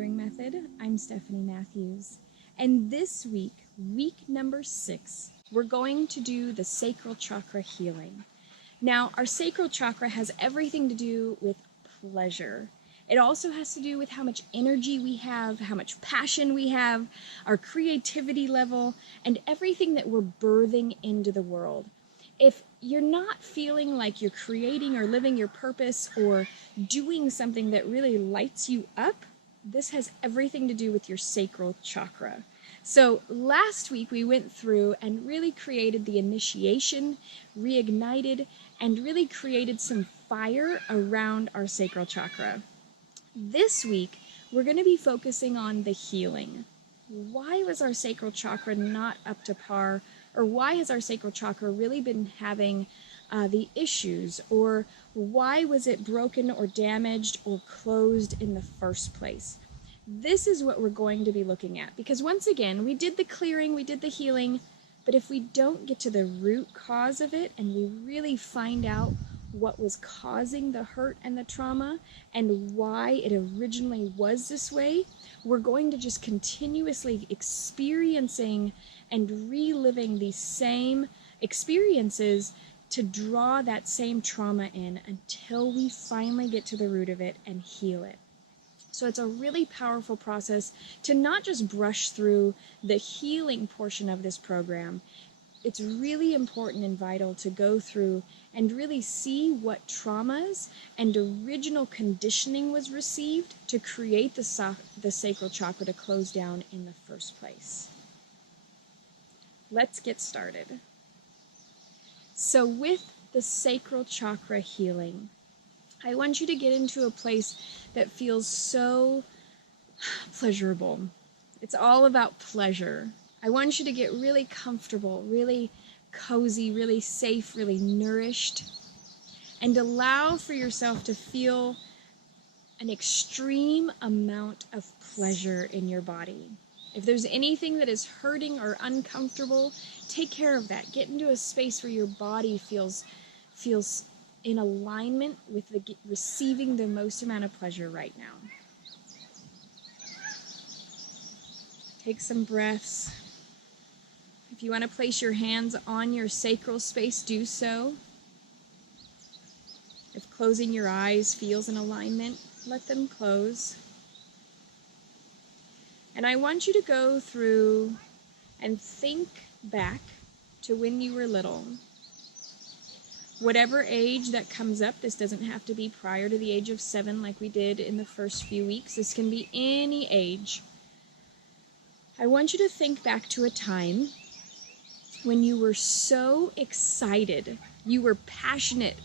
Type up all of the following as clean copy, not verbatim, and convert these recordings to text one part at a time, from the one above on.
Mothering Method. I'm Stephanie Matthews. And this week, week number 6, we're going to do the Sacral Chakra healing. Now, our Sacral Chakra has everything to do with pleasure. It also has to do with how much energy we have, how much passion we have, our creativity level, and everything that we're birthing into the world. If you're not feeling like you're creating or living your purpose or doing something that really lights you up, this has everything to do with your sacral chakra. So last week we went through and really created the initiation, reignited, and really created some fire around our sacral chakra. This week we're going to be focusing on the healing. Why was our sacral chakra not up to par? Or why has our sacral chakra really been having the issues? Or why was it broken or damaged or closed in the first place? This is what we're going to be looking at. Because once again, we did the clearing, we did the healing, but if we don't get to the root cause of it and we really find out what was causing the hurt and the trauma and why it originally was this way, we're going to just continuously experiencing and reliving these same experiences to draw that same trauma in until we finally get to the root of it and heal it. So it's a really powerful process to not just brush through the healing portion of this program. It's really important and vital to go through and really see what traumas and original conditioning was received to create the sacral chakra to close down in the first place. Let's get started. So with the sacral chakra healing, I want you to get into a place that feels so pleasurable. It's all about pleasure. I want you to get really comfortable, really cozy, really safe, really nourished, and allow for yourself to feel an extreme amount of pleasure in your body. If there's anything that is hurting or uncomfortable, take care of that. Get into a space where your body feels in alignment with receiving the most amount of pleasure right now. Take some breaths. If you want to place your hands on your sacral space, do so. If closing your eyes feels in alignment, let them close. And I want you to go through and think back to when you were little. Whatever age that comes up, this doesn't have to be prior to the age of 7 like we did in the first few weeks. This can be any age. I want you to think back to a time when you were so excited, you were passionate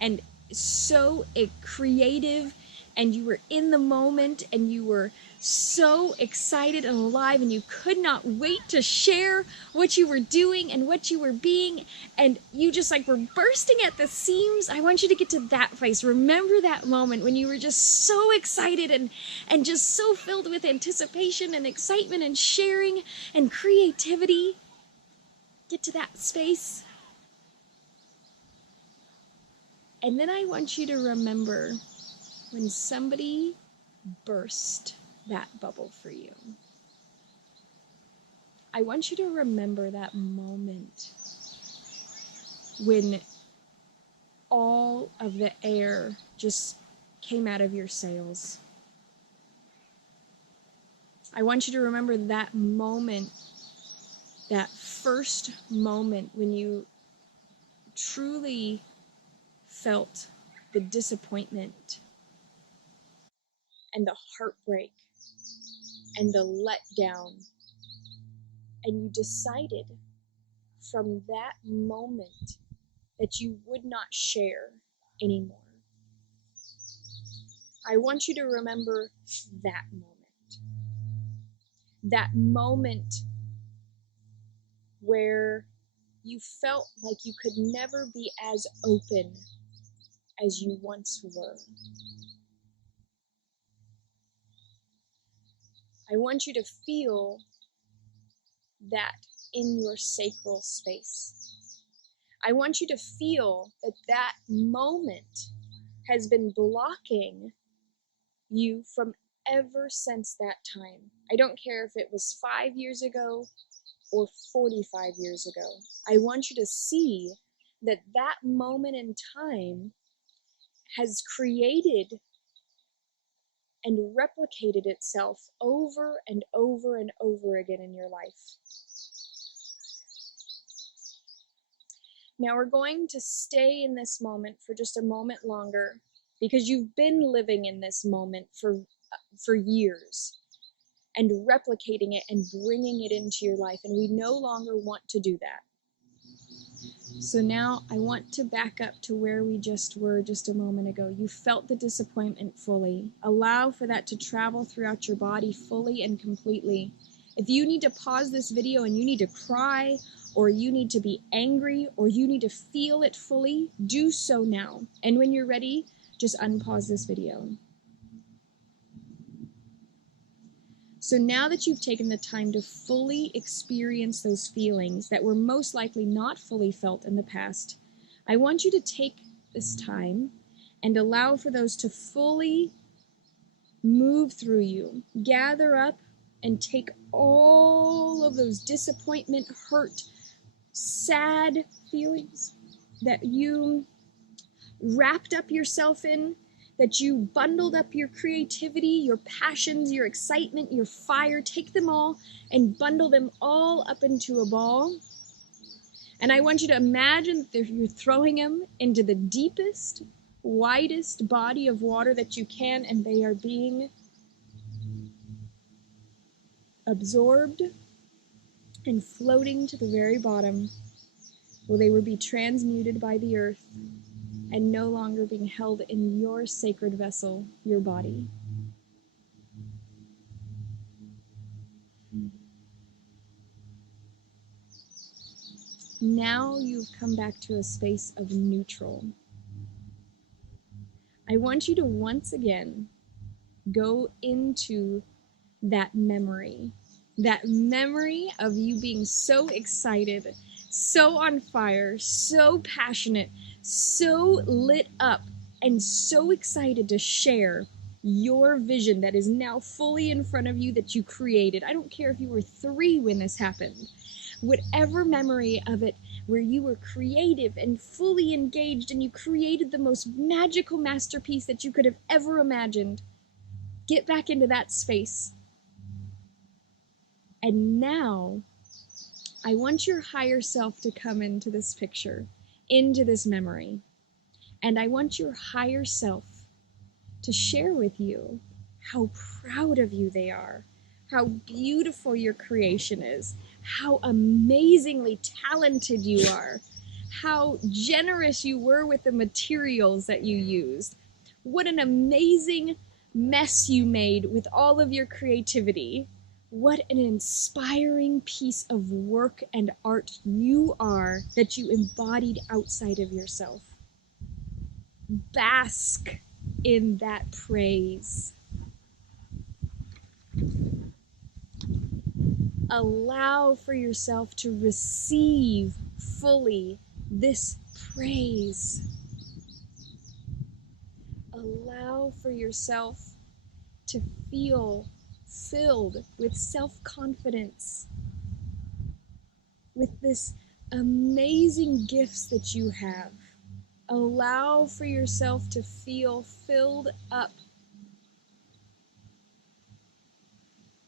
and so creative, and you were in the moment, and you were so excited and alive, and you could not wait to share what you were doing and what you were being, and you just were bursting at the seams. I want you to get to that place. Remember that moment when you were just so excited and just so filled with anticipation and excitement and sharing and creativity. Get to that space. And then I want you to remember when somebody burst that bubble for you. I want you to remember that moment when all of the air just came out of your sails. I want you to remember that moment, that first moment when you truly felt the disappointment and the heartbreak and the letdown, and you decided from that moment that you would not share anymore. I want you to remember that moment where you felt like you could never be as open as you once were. I want you to feel that in your sacral space. I want you to feel that moment has been blocking you from ever since that time. I don't care if it was 5 years ago or 45 years ago. I want you to see that that moment in time has created and replicated itself over and over and over again in your life. Now we're going to stay in this moment for just a moment longer because you've been living in this moment for years and replicating it and bringing it into your life, and we no longer want to do that. So now I want to back up to where we just were just a moment ago. You felt the disappointment fully. Allow for that to travel throughout your body fully and completely. If you need to pause this video and you need to cry, or you need to be angry, or you need to feel it fully, do so now. And when you're ready, just unpause this video. So now that you've taken the time to fully experience those feelings that were most likely not fully felt in the past, I want you to take this time and allow for those to fully move through you. Gather up and take all of those disappointment, hurt, sad feelings that you wrapped up yourself in, that you bundled up your creativity, your passions, your excitement, your fire. Take them all and bundle them all up into a ball. And I want you to imagine that you're throwing them into the deepest, widest body of water that you can, and they are being absorbed and floating to the very bottom, where they will be transmuted by the earth and no longer being held in your sacred vessel, your body. Now you've come back to a space of neutral. I want you to once again go into that memory of you being so excited, so on fire, so passionate, so lit up, and so excited to share your vision that is now fully in front of you that you created. I don't care if you were 3 when this happened. Whatever memory of it where you were creative and fully engaged and you created the most magical masterpiece that you could have ever imagined, get back into that space. And now, I want your higher self to come into this picture, into this memory. And I want your higher self to share with you how proud of you they are, how beautiful your creation is, how amazingly talented you are, how generous you were with the materials that you used. What an amazing mess you made with all of your creativity. What an inspiring piece of work and art you are that you embodied outside of yourself. Bask in that praise. Allow for yourself to receive fully this praise. Allow for yourself to feel filled with self-confidence, with this amazing gifts that you have. Allow for yourself to feel filled up.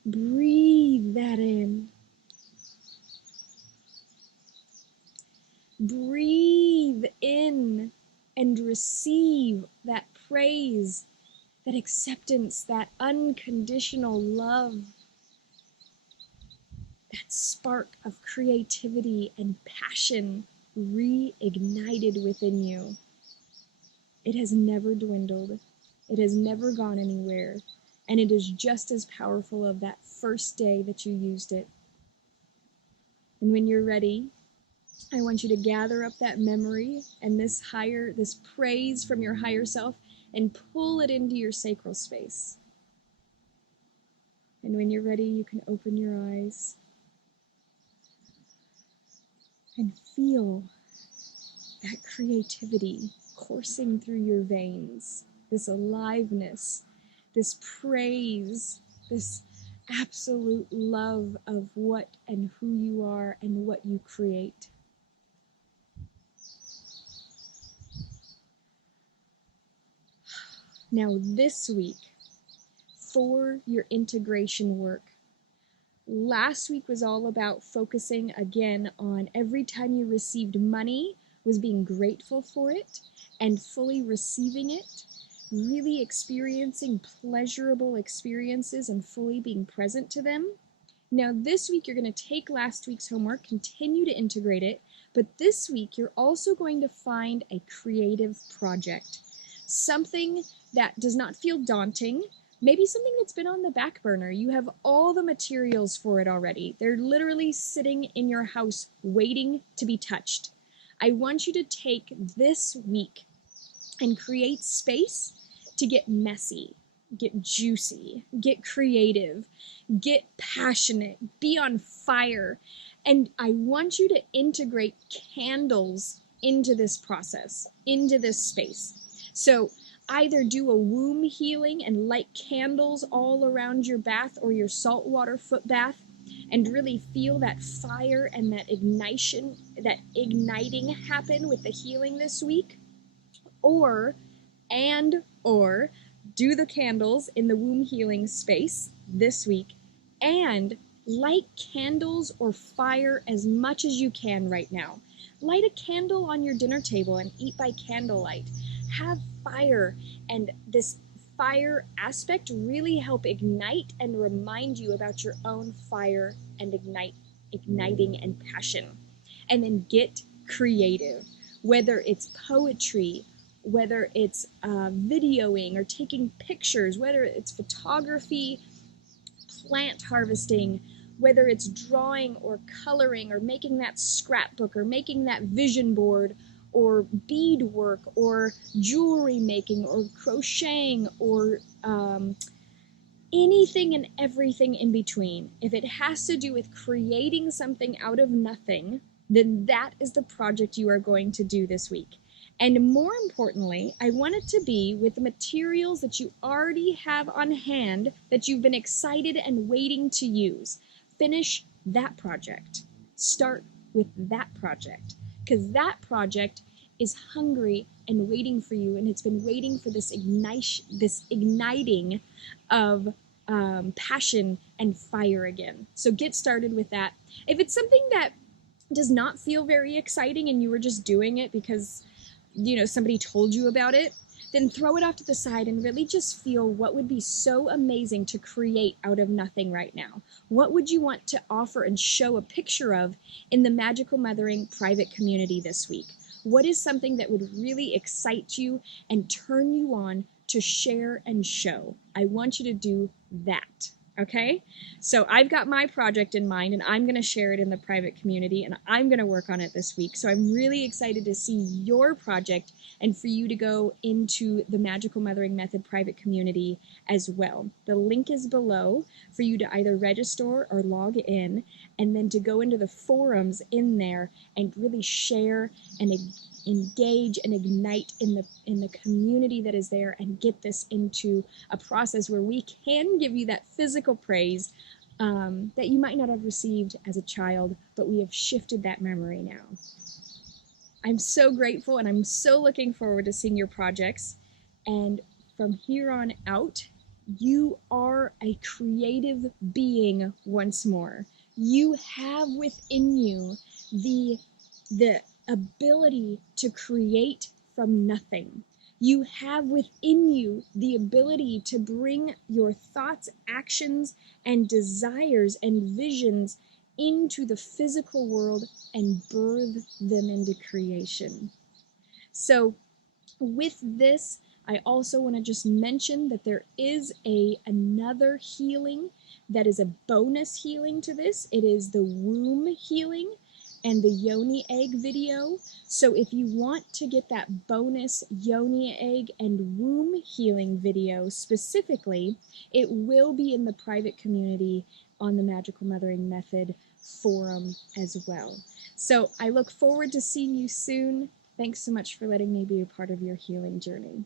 Breathe that in. Breathe in and receive that praise, that acceptance, that unconditional love, that spark of creativity and passion reignited within you. It has never dwindled. It has never gone anywhere. And it is just as powerful of that first day that you used it. And when you're ready, I want you to gather up that memory and this praise from your higher self and pull it into your sacral space. And when you're ready, you can open your eyes and feel that creativity coursing through your veins, this aliveness, this praise, this absolute love of what and who you are and what you create. Now this week, for your integration work, last week was all about focusing again on every time you received money was being grateful for it and fully receiving it, really experiencing pleasurable experiences and fully being present to them. Now this week you're going to take last week's homework, continue to integrate it, but this week you're also going to find a creative project, something that does not feel daunting, maybe something that's been on the back burner. You have all the materials for it already. They're literally sitting in your house waiting to be touched. I want you to take this week and create space to get messy, get juicy, get creative, get passionate, be on fire. And I want you to integrate candles into this process, into this space. So either do a womb healing and light candles all around your bath or your saltwater foot bath and really feel that fire and that ignition, that igniting happen with the healing this week. Or do the candles in the womb healing space this week and light candles or fire as much as you can right now. Light a candle on your dinner table and eat by candlelight. Have fire, and this fire aspect really help ignite and remind you about your own fire and igniting and passion. And then get creative, whether it's poetry, whether it's videoing or taking pictures, whether it's photography, plant harvesting, whether it's drawing or coloring or making that scrapbook or making that vision board or beadwork or jewelry making or crocheting or anything and everything in between. If it has to do with creating something out of nothing, then that is the project you are going to do this week. And more importantly, I want it to be with the materials that you already have on hand that you've been excited and waiting to use. Finish that project. Start with that project, because that project is hungry and waiting for you, and it's been waiting for this igniting of passion and fire again. So get started with that. If it's something that does not feel very exciting and you were just doing it because somebody told you about it, then throw it off to the side and really just feel what would be so amazing to create out of nothing right now. What would you want to offer and show a picture of in the Magical Mothering private community this week? What is something that would really excite you and turn you on to share and show? I want you to do that. Okay, so I've got my project in mind and I'm going to share it in the private community and I'm going to work on it this week. So I'm really excited to see your project and for you to go into the Magical Mothering Method private community as well. The link is below for you to either register or log in, and then to go into the forums in there and really share and engage and ignite in the community that is there and get this into a process where we can give you that physical praise that you might not have received as a child, but we have shifted that memory now. I'm so grateful and I'm so looking forward to seeing your projects. And from here on out, you are a creative being once more. You have within you the ability to create from nothing. You have within you the ability to bring your thoughts, actions, and desires and visions into the physical world and birth them into creation. So with this, I also want to just mention that there is another healing that is a bonus healing to this. It is the womb healing and the yoni egg video. So if you want to get that bonus yoni egg and womb healing video specifically, it will be in the private community on the Magical Mothering Method forum as well. So I look forward to seeing you soon. Thanks so much for letting me be a part of your healing journey.